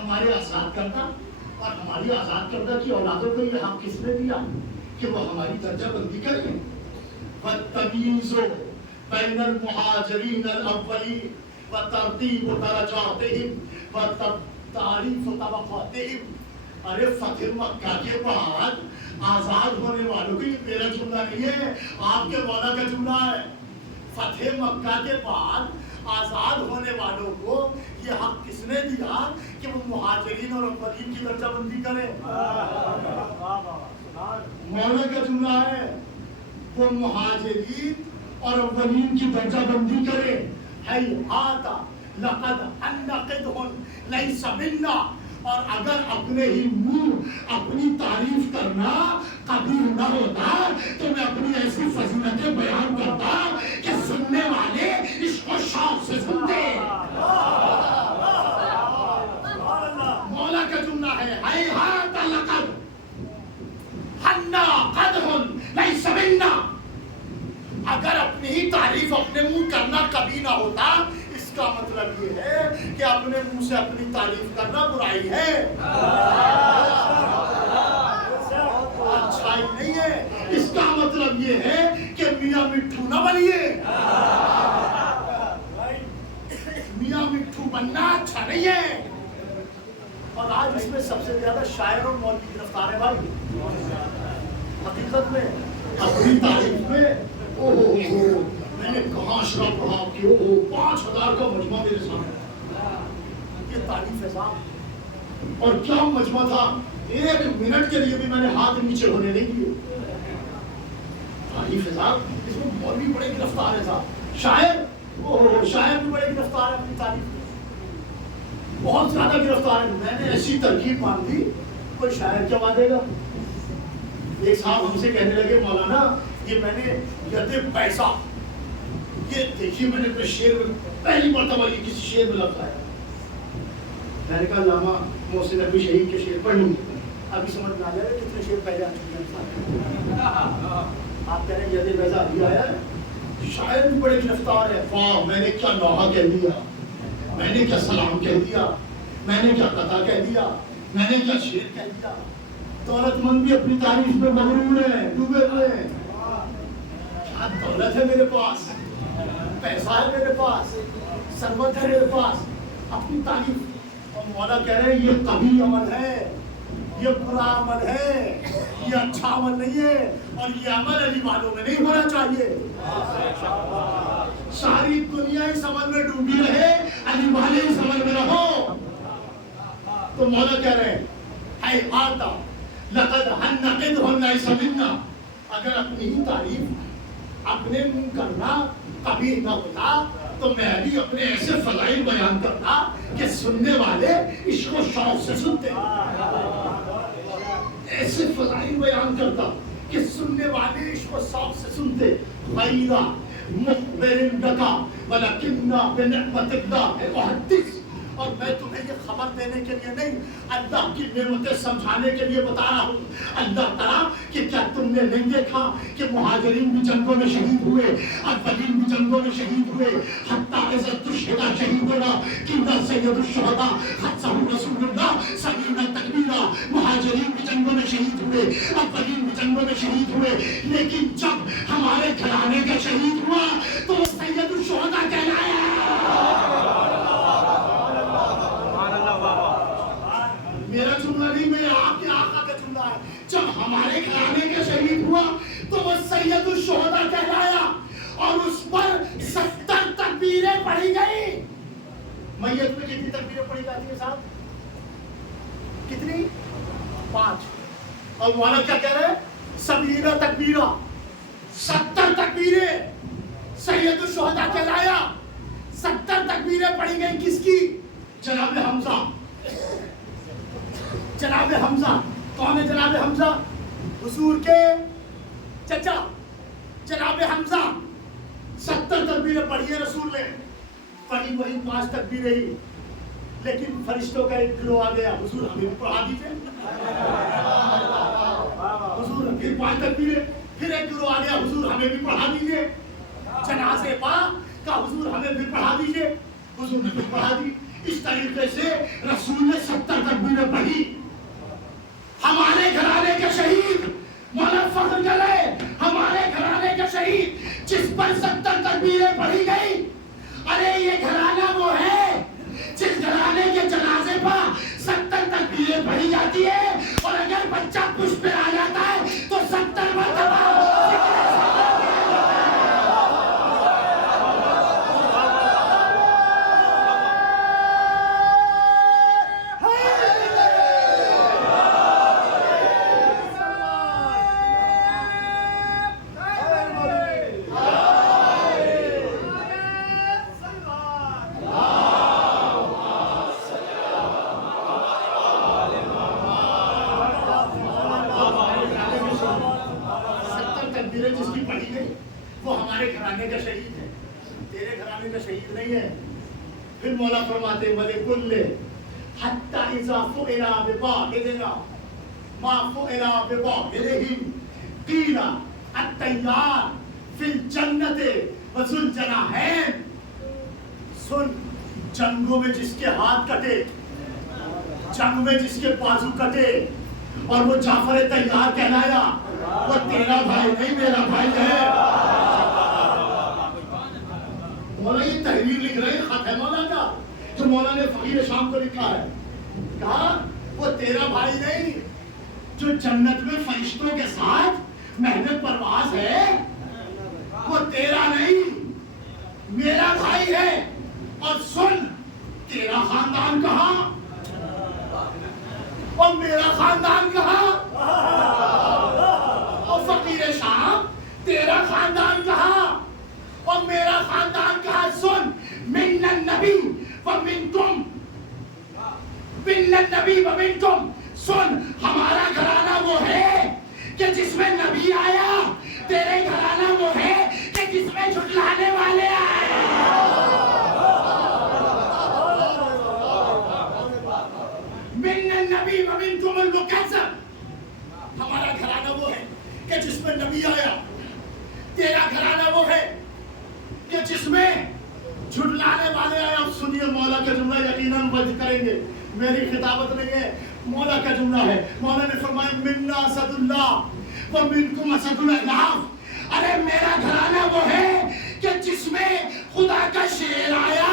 ہمارے آزاد کردہ اور ہماری آزاد کردہ کی اولادوں کو یہ حق کس نے دیا کہ وہ ہماری درجہ بندی کریں؟ وَالتَّمِيزُ بَيْنَ الْمُحَاجِرِينَ الْأَوَّلِينَ وَتَرْتِيبُ دَرَجَاتِهِمْ وَتَعْرِيفُ طَبَقَاتِهِمْ. ارے فتح مکہ کے بعد آزاد ہونے والوں کو، یہ میرا جملہ نہیں ہے، آپ کے مولا کا جملہ ہے، فتح مکہ کے بعد آزاد ہونے والوں کو یہ حق کس نے دیا کہ وہ مہاجرین اور اولین کی درجہ بندی کریں؟ مولا کا جملہ ہے، وہ مہاجرین اور اولین کی درجہ بندی کریں۔ ہیہات لقد انقدہن لیس منا، اور اگر اپنے ہی منہ اپنی تعریف کرنا قبیح نہ ہوتا تو میں اپنی ایسی فضیلتیں بیان کرتا کہ سننے والے اس کو شوق سے سنتے۔ مولا کا جملہ ہے، ہیہات لقد انقدہن لیس منا، اگر اپنی ہی تعریف اپنے منہ کرنا کبھی نہ ہوتا، اس کا مطلب یہ ہے کہ اپنے منہ سے اپنی تعریف کرنا برائی ہے، اچھائی نہیں ہے۔ اس کا مطلب یہ ہے کہ میاں مٹھو نہ بنیے، میاں مٹھو بننا اچھا نہیں ہے۔ اور آج اس میں سب سے زیادہ شاعر اور مولوی گرفتار ہے بھائی، حقیقت میں اپنی تعریف میں میں نے کہاں شراب پڑھا کہ 5000 کا مجمع میرے سامنے، یہ تعریف ہے صاحب، اور کیا مجمع تھا، 1 منٹ کے لیے بھی میں نے ہاتھ نیچے ہونے نہیں دیے، تعریف ہے صاحب۔ اس میں مولوی بڑے گرفتار ہے صاحب، شاعر بھی بڑے گرفتار ہے اپنی تعریف میں، بہت زیادہ گرفتار ہے۔ میں نے ایسی ترکیب مان دی، کوئی شاعر کیا بات دے گا۔ ایک صاحب ہم سے کہنے لگے، مولانا یہ میں نے ید پیسہ، یہ دیکھیے میں نے اپنے شعر میں پہلی مرتبہ یہ کسی شعر میں لگتا ہے۔ میں نے کہا علامہ محسن نقوی شہید کے شعر پڑھ لوں گی، ابھی سمجھ میں آ جائے گا کتنے شعر پہلے آ چکے ہیں۔ آپ کہہ رہے ہیں ید پیسہ ابھی آیا ہے، شاعر بھی بڑے گرفتار ہے، واہ میں نے کیا نوحہ کہہ دیا، میں نے کیا سلام کہہ دیا، میں نے کیا قطع کہہ دیا، میں نے کیا شعر کہہ دیا۔ دولت مند بھی اپنی تعریف میں مغرور ہے، ڈوبے ہوئے ہیں، کیا دولت ہے میرے پاس، پیسہ ہے میرے پاس، ثروت ہے میرے پاس، اپنی تعریف۔ اور مولا کہہ رہے ہیں یہ قبیح عمل ہے، یہ برا عمل ہے، یہ اچھا عمل نہیں ہے، اور یہ عمل علی والوں میں نہیں ہونا چاہیے۔ ساری دنیا اس عمل میں ڈوبی رہے، علی والے اس عمل میں رہو۔ تو مولا کہہ رہے ہیں ہیہات لقد انقدہن لیس منا، اگر اپنی ہی تعریف اپنے منہ کرنا کبھی نہ ہوتا تو میں بھی اپنے ایسے فضائل بیان کرتا کہ سننے والے عشق و شوق سے سنتے، ایسے فضائل بیان کرتا کہ سننے والے عشق و شوق سے سنتے۔ غیرہ مخبر بکا ولکنہ بنعمت اللہ محدث، اور میں تمہیں یہ خبر دینے کے لیے نہیں، اللہ کی نعمتیں سمجھانے کے لیے بتا رہا ہوں۔ اللہ تعالیٰ کہ کیا تم نے نہیں دیکھا کہ مہاجرین بھی جنگوں میں شہید ہوئے، اولین بھی جنگوں میں شہید ہوئے، حتیٰ عزت الشہداء شہیدنا قیل سید الشہداء خصہ رسول اللہ سبعین تکبیرہ، مہاجرین بھی جنگوں میں شہید ہوئے، اولین بھی جنگوں میں شہید ہوئے، لیکن جب ہمارے گھرانے کا شہید ہوا تو وہ سید الشہداء کہلایا۔ میرا جملہ نہیں، میرے آپ کے آقا کا جملہ ہے، جب ہمارے گھرانے کا شہید ہوا تو وہ سید الشہداء کہلایا، اور اس پر 70 تکبیریں پڑھی گئی۔ میت میں کتنی تکبیریں پڑھی جاتی ہیں صاحب؟ کتنی؟ 5۔ اور مولانا کیا کہہ رہے ہیں؟ 70 تکبیرہ، 70 تکبیریں، سید الشہداء کہلایا۔ 70 تکبیریں پڑھی گئی کس کی؟ جناب حمزہ۔ جناب حمزہ کون ہے؟ جناب حمزہ حضور کے چچا، جناب حمزہ۔ 70 تکبیریں پڑھی ہے رسول نے، پڑھی وہی 5 تکبیریں ہی، لیکن فرشتوں کا ایک گروہ آ گیا، حضور ہمیں بھی پڑھا دیجیے، حضور پھر 5 تکبیریں، پھر ایک گروہ آ گیا، حضور ہمیں بھی پڑھا دیجیے، جنازے پاک کا حضور ہمیں بھی پڑھا دیجیے، حضور نے بھی پڑھا دی۔ اس طریقے سے رسول نے 70 تکبیریں پڑھی۔ ہمارے گھرانے کے شہید مولا فخر کرے، ہمارے گھرانے کا شہید جس پر 70 تکبیریں پڑھی گئی، ارے یہ گھرانہ وہ ہے جس گھرانے کے جنازے پر 70 تکبیریں پڑھی جاتی ہے، تیرے گھرانے کا شہید نہیں ہے. پھر مولا فرماتے ہیں وَلِكُلِّ حَتَّى إِذَا فُعِلَ بِبَعْضِهِمْ مَا فُعِلَ بِبَعْضِهِمْ قِيلَ الطَّيَّارُ فِي الْجَنَّةِ وَذُو الْجَنَاحَيْنِ. سن، جنگوں میں جس کے ہاتھ کٹے، جنگ میں جس کے بازو کٹے اور وہ جعفر طیار کہلایا، وہ تیرا بھائی نہیں میرا بھائی ہے. مولا یہ تحریر لکھ رہے ہیں، خط ہے مولا کا جو مولا نے فقیر شام کو لکھا ہے. کہا وہ تیرا بھائی نہیں جو جنت میں فرشتوں کے ساتھ محنت پرواز ہے، وہ تیرا نہیں میرا بھائی ہے. اور سن، تیرا خاندان کہاں اور میرا خاندان کہاں؟ اور فقیر شام تیرا خاندان کہاں اور میرا خاندان کہاں؟ سن، من النبی ومنکم، من النبی ومنکم. سن، ہمارا گھرانہ وہ ہے کہ جس میں نبی آیا، تیرے گھرانہ وہ ہے کہ جس میں جھٹلانے والے آئے. من النبی ومنکم المکذب. ہمارا گھرانہ وہ ہے کہ جس میں نبی آیا، تیرا گھرانہ وہ ہے کہ جس میں جھٹلانے والے آئے. اب سنیے مولا کا جملہ یقیناً وجہ کریں گے، میری خطابت نہیں ہے، مولا کا جملہ ہے. مولا نے فرمایا منا اسد اللہ ومنکم اسد الاعناق. ارے میرا گھرانہ وہ ہے کہ جس میں خدا کا شیر آیا،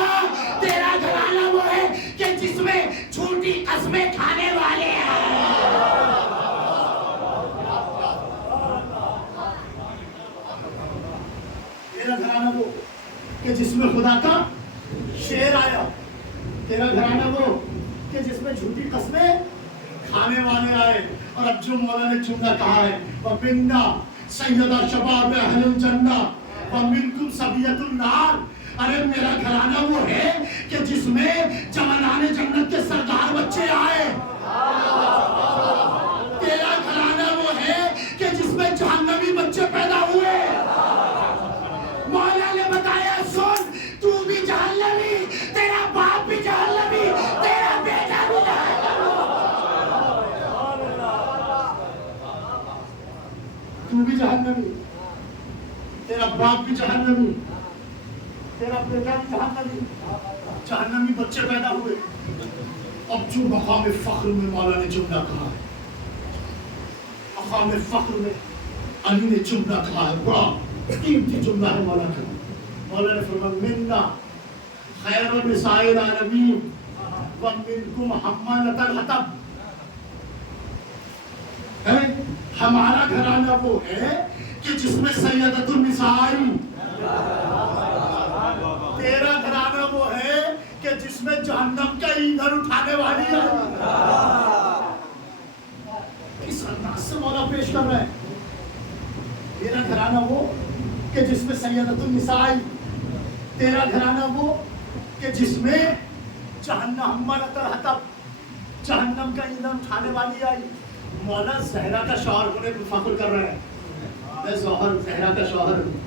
تیرا گھرانہ وہ ہے کہ جس میں جھوٹی قسمیں کھانے والے ہیں. تیرا گھرانہ وہ کہ جس میں خدا کا شیر آیا، تیرا گھرانہ وہ کہ جس میں جھوٹی قسمیں کھانے والے آئے. اور اب جو مولا نے جملہ کہا ہے وَمِنَّا سَيَّدَ شَبَابِ أَهْلِ الْجَنَّةِ وَمِنْكُمْ سَبِيَّةُ النَّارِ. ارے میرا گھرانہ وہ ہے کہ جس میں جوانان جنت کے سردار بچے آئے. تیرا گھرانہ وہ ہے کہ جس میں جہنمی بچے پیدا ہوئے. مولا نے بتایا سن، تو بھی جہنمی، تیرا باپ بھی جہنمی، تیرا بیٹا بھی جہنمی. تو بھی جہنمی، تیرا باپ بھی جہنمی، تیرا بیٹا بھی جہنمی. جہنمی بچے پیدا ہوئے. اب جو مقام فخر میں مولا نے جملہ کہا ہے، مقام فخر میں علی نے جملہ کہا ہے، بڑا قیمتی جملہ ہے مولا کا. مولا نے فرمایا منا خیر النساء العالمین ومنکم حمالۃ الحطب. ہمارا گھرانہ وہ ہے کہ جس میں سیدۃ النساء. تیرا گھرانہ وہ ہے کہ جس میں جہنم کا ایندھن اٹھانے والی ہے. اس انداز سے مولا پیش کر رہے ہیں. میرا گھرانہ وہ کہ جس میں سیدۃ النساء، تیرا گھرانہ وہ کہ جس میں جہنم حمالۃ الحطب، جہنم کا ایندھن اٹھانے والی آئی. مولا زہرا کا شوہر ہونے پر فخر کر رہے ہیں. میں زہرا کا شوہر ہوں،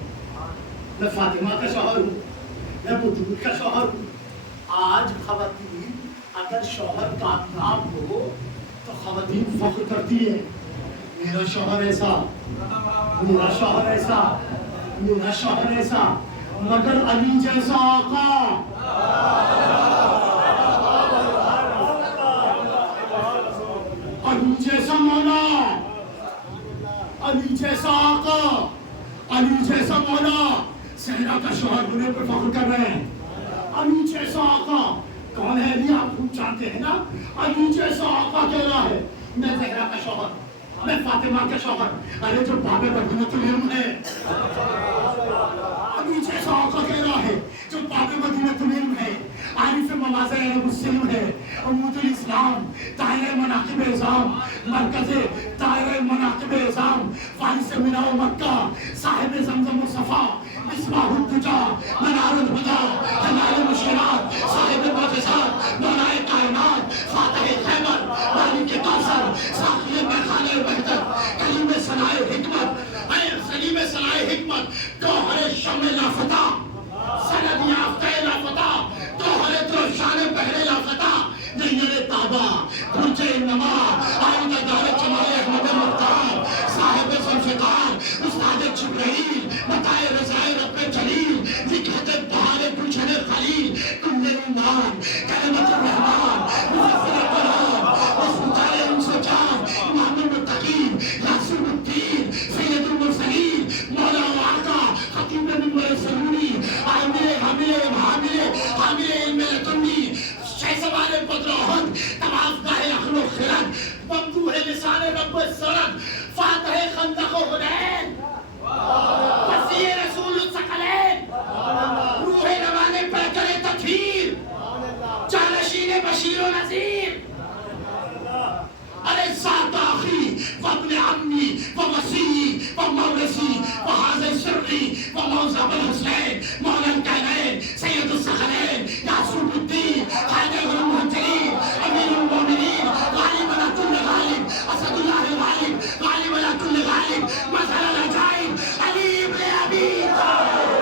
میں فاطمہ کا شوہر ہوں، میں بطول کا شوہر ہوں. آج خواتین اگر شوہر کامیاب ہو تو خواتین فخر کرتی ہے، میرا شوہر ایسا، میرا شوہر ایسا، میرا شوہر ایسا. مگر علی جیسا آقا، علی جیسا مولا، علی جیسا آقا، علی جیسا مولا زہرا کا شوہر ہونے پر فخر کر رہے ہیں. علی جیسا آقا کون ہے؟ علی آپ خود جانتے ہیں نا. علی جیسا آقا کہہ رہا ہے میں زہرا کا شوہر، میں فاطمہ کا شوہر. ارے جو باب مدینۃ العلم ہے، علی جیسا آقا کہہ رہا ہے جو باب مدینۃ العلم ہے، عارف مواضع عرب السلم ہے، عمود الاسلام، دائرہ مناقب اعظام، مرکز دائرہ مناقب اعظام، فارس منع و مکہ، صاحب زمزم و صفا، مصباح الدجا، منار الہدی، حمال المشکلات، صاحب معجزات، مولائے کائنات، فاتح خیبر، مالک کوثر، ساقی میخانہ وحدت، کلیم صنائع حکمت، سلیم صنائع حکمت، گوہر شمع لافتہ. موزع الحسین مولا الکائنین سید الثقلین یعصوب الدین خادم المہجرین امیر المومنین غالب علی کل غالب اسد اللہ الغالب غالب علی کل غالب مثل العجائب علی ابن ابی طالب.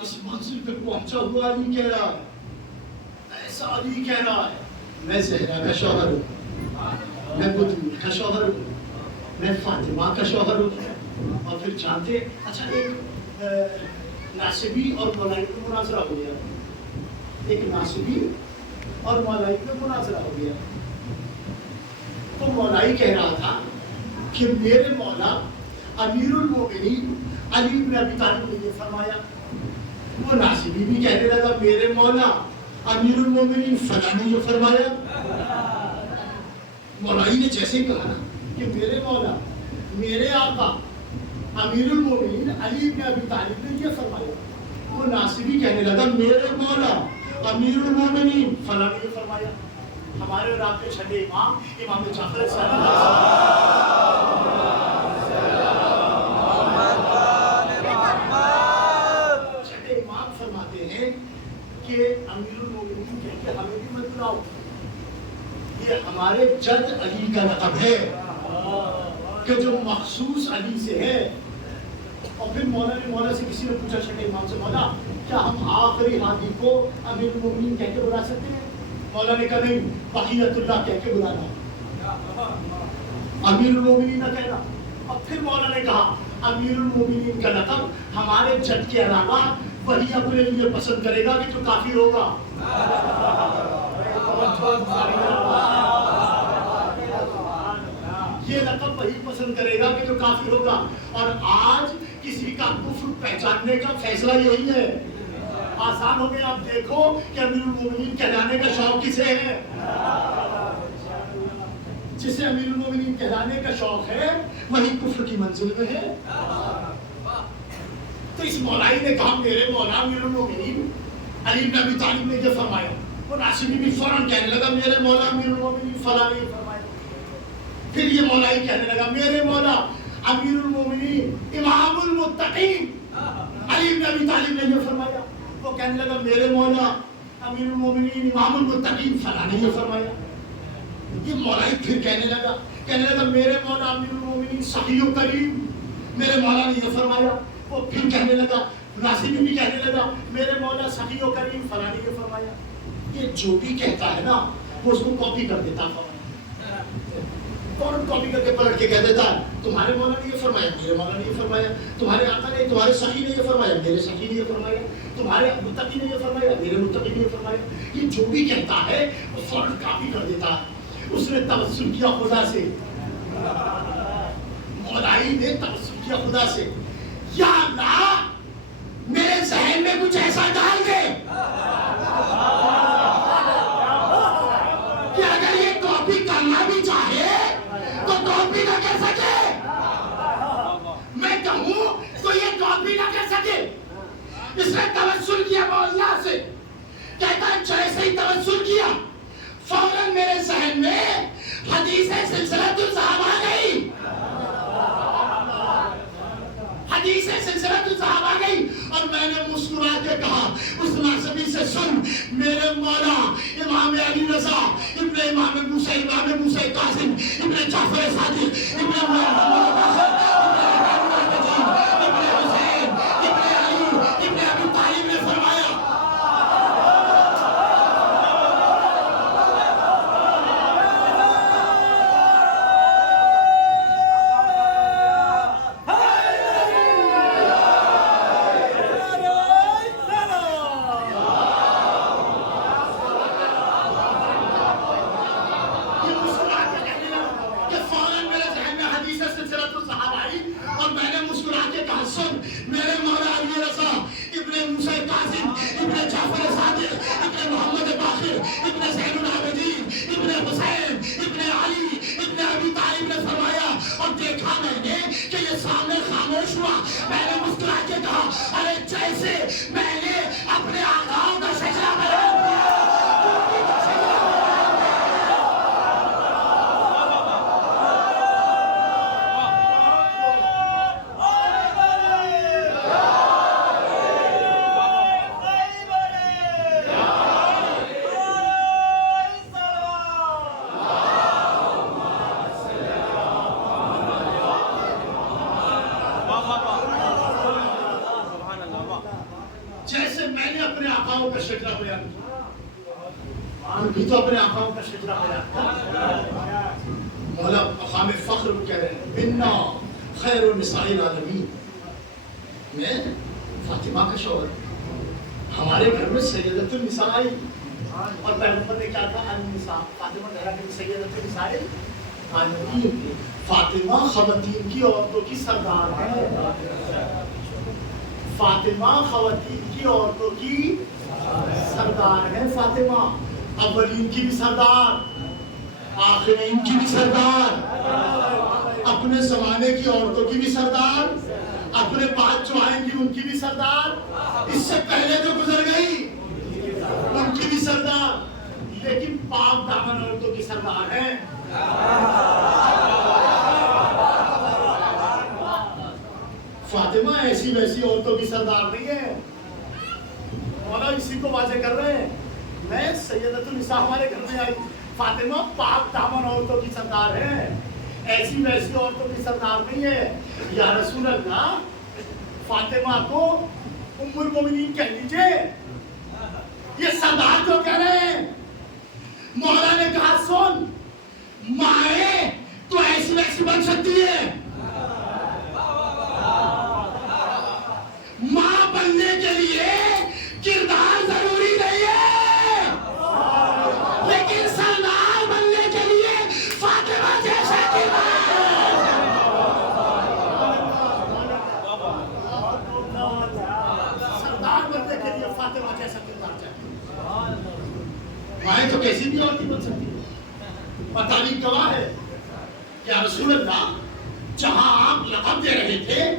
اس منزل پہ پہنچا ہوا علی کہہ رہا ہے، ایسا علی کہہ رہا ہے، میں زہرا کا شوہر ہوں، میں بدوی کا شوہر ہوں، میں فاطمہ کا شوہر ہوں. اور پھر جانتے اچھا ایک ناصبی اور مولائی کا مناظرہ ہو گیا، ایک ناصبی اور مولائی کا مناظرہ ہو گیا. تو مولائی کہہ رہا تھا کہ میرے مولا امیر المومنین علی بن ابی طالب نے یہ فرمایا. وہ ناصبی بھی کہنے لگا میرے مولا امیر المومنین فلاں نے یہ فرمایا. مولائی نے جیسے کہا نا کہ میرے مولا میرے آقا امیر المومنین علی بن ابی طالب نے یہ فرمایا. وہ ناصبی کہنے لگا میرے مولا امیر المومنین فلاں نے یہ فرمایا. ہمارے اور آپ کے چھٹے امام امام جعفر صادق کہ امیر المومنین کہہ کے ہمیں بھی مت بلاؤ، یہ ہمارے جد علی کا لقب ہے کہ جو مخصوص علی سے ہے. اور پھر مولا سے کسی نے پوچھا چھٹے امام سے مولا کیا ہم آخری ہادی کو امیر المومنین کہہ کے بلا سکتے ہیں؟ مولا نے کہا نہیں، بقیت اللہ کہہ کے بلانا، امیر المومنین نہ کہنا. اور پھر مولا نے کہا امیر المومنین کا لقب ہمارے جد کے علاوہ وہی اپنے لیے پسند کرے گا کہ جو کافر ہوگا. یہ لقب وہی پسند کرے گا کہ جو کافر ہوگا. اور آج کسی کا کفر پہچاننے کا فیصلہ یہی ہے. آسان ہو گیا. آپ دیکھو کہ امیر المومنین کہلانے کا شوق کسے ہے؟ جسے امیر المومنین کہلانے کا شوق ہے وہی کفر کی منزل میں ہے. تو اس مولائی نے کہا میرے مولا امیر المومنین علی بن ابی طالب نے یہ فرمایا. وہ ناصبی بھی فوراً کہنے لگا میرے مولا امیر المومنین فلاں نے یہ فرمایا. پھر یہ مولائی کہنے لگا میرے مولا امیر المومنین امام المتقین علی بن ابی طالب نے یہ فرمایا. وہ کہنے لگا میرے مولا امیر المومنین امام المتقین فلاں نے یہ فرمایا. یہ مولائی پھر کہنے لگا میرے مولا امیر المومنین سخی و کریم میرے مولا نے یہ فرمایا. وہ پھر کہنے لگا ناصبی بھی کہنے لگا میرے مولا سخی و کریم فلاں نے یہ فرمایا. یہ جو بھی کہتا ہے نا وہ اس کو کاپی کر دیتا ہے، فوراً کاپی کر کے پلٹ کے کہہ دیتا ہے تمہارے مولا نے یہ فرمایا میرے مولا نے یہ فرمایا، تمہارے آقا نے تمہارے سخی نے یہ فرمایا میرے سخی نے یہ فرمایا، تمہارے متقی نے یہ فرمایا میرے متقی نے یہ فرمایا. یہ جو بھی کہتا ہے وہ فوراً کاپی کر دیتا ہے. اس نے توسل کیا خدا سے، مولائی نے توسل کیا خدا سے، یا اللہ میرے ذہن میں کچھ ایسا ڈال دے کہ اگر یہ کاپی کرنا بھی چاہے تو کاپی نہ کر سکے، میں کہوں تو یہ کاپی نہ کر سکے. اس نے توسل کیا مولا سے، کہتا ہے جیسے ہی توسل کیا فوراً میرے ذہن میں حدیث سلسلۃ الصحابہ آ گئی، حدیث سلسلۃ الصحابہ آ گئی. اور میں نے مسکرا کے کہا اس ناصبی سے سن میرے مولا امام علی رضا ابن ابن امام موسیٰ کاظم، ابن جعفر صادق، ابن محمد باقر، ابن حسین، ابن علی، ابن ابی طالب نے فرمایا کہ فوراً میرے ذہن میں حدیث سلسلۃ الصحابہ آئی اور میں نے مسکرا کے کہا سن میرے مولا علی رضا ابن موسیٰ کاظم، ابن جعفر صادق، ابن محمد باقر، ابن زین العابدین، ابن حسین، ابن علی، ابن ابی طالب نے فرمایا اور دیکھا میں نے کہ یہ سامنے خاموش ہوا، میں نے مسکرا کے کہا ارے جیسے میں نے اپنے آقاؤں کا سجدہ بیان کیا جیسے میں نے اپنے آقاؤں کا شجرہ بیان کیا، ہم بھی تو اپنے آقاؤں کا شجرہ بیان کیا۔ مولا مقام فخر کو کہہ رہے ہیں بنا خیر النساء العالمین، میں فاطمہ کا شوہر، ہمارے گھر میں سیدۃ النساء آئی اور پیغمبر نے کیا کہا النساء، فاطمہ کہا کہ سیدۃ النساء العالمین، فاطمہ خواتین کی عورتوں کی سردار ہے، فاطمہ خواتین کی عورتوں کی سردار ہے، فاطمہ اولین کی بھی سردار، آخرین کی بھی سردار، اپنے زمانے کی عورتوں کی بھی سردار، اپنے بعد جو آئیں گی ان کی بھی سردار، اس سے پہلے جو گزر گئی ان کی بھی سردار، لیکن پاک دامن عورتوں کی سردار ہے۔ فاطمہ ایسی ویسی عورتوں کی سردار نہیں ہے، مولا اسی کو واضح کر رہے ہیں، میں سیدۃ النساء ہمارے گھر میں آئی، فاطمہ پاک دامن عورتوں کی سردار ہے، ایسی ویسی عورتوں کی سردار نہیں ہے۔ یا رسول اللہ فاطمہ کو ام المومنین کہہ لیجئے، یہ سردار جو کہہ رہے ہیں، مولا نے کہا سن مائیں تو ایسی ویسی بن سکتی ہے، ماں بننے کے لیے کردار ضروری نہیں ہے، لیکن سردار بننے کے لیے فاطمہ جیسا کردار، سردار بننے کے لیے فاطمہ جیسا کردار چاہیے۔ مائیں تو کیسی بھی عورت بن سکتی ہے، اور تاریخ گواہ ہے کہ رسول اللہ جہاں آپ لقب دے رہے تھے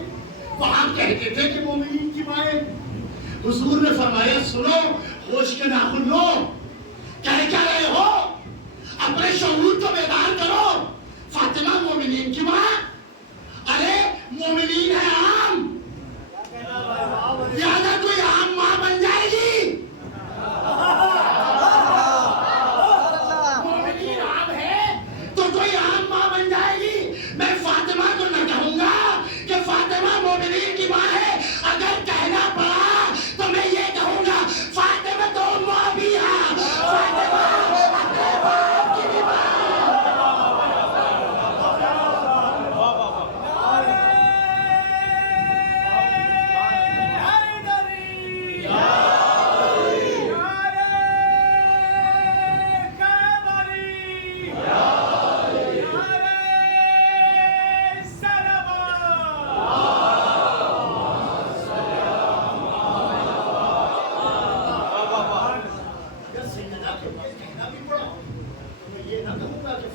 وہاں کہتے تھے کہ مومنین کی مائیں، حضور نے فرمایا سنو ہوش کے ناخن لو، کہہ کیا رہے ہو، اپنے شعور کو بیدار کرو، فاطمہ مومنین کی ماں، ارے مومنین ہے عام، لہذا کوئی عام ماں بن جائے گی، مومنین عام ہے تو کوئی عام ماں بن جائے گی۔ میں فاطمہ کو نہ کہوں گا کہ فاطمہ مومنین کی ماں ہے، اگر کہنا پڑا تو میں یہ کہوں گا فاطمہ تو ماں بھی ہے، فاطمہ اپنے باپ کی بھی ماں۔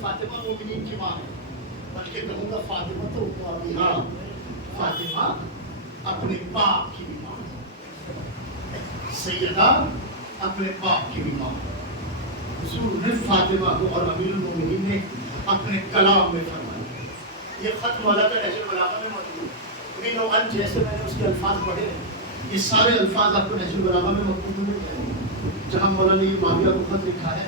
فاطمہ مومنین کی ماں ہے، بلکہ کہوں گا فاطمہ تو ہاں فاطمہ اپنے باپ کی بھی ماں ہے، سیدہ اپنے باپ کی بھی ماں ہے۔ حضور نے فاطمہ کو اور امیر المومنین نے اپنے کلام میں فرمایا، یہ خط مولا کا نہج البلاغہ میں موجود ہے، نو ان جیسے میں نے اس کے الفاظ پڑھے ہیں، یہ سارے الفاظ آپ کو نہج البلاغہ میں مکتوب ملتے ہیں، جہاں مولا نے یہ معاویہ کو خط لکھا ہے،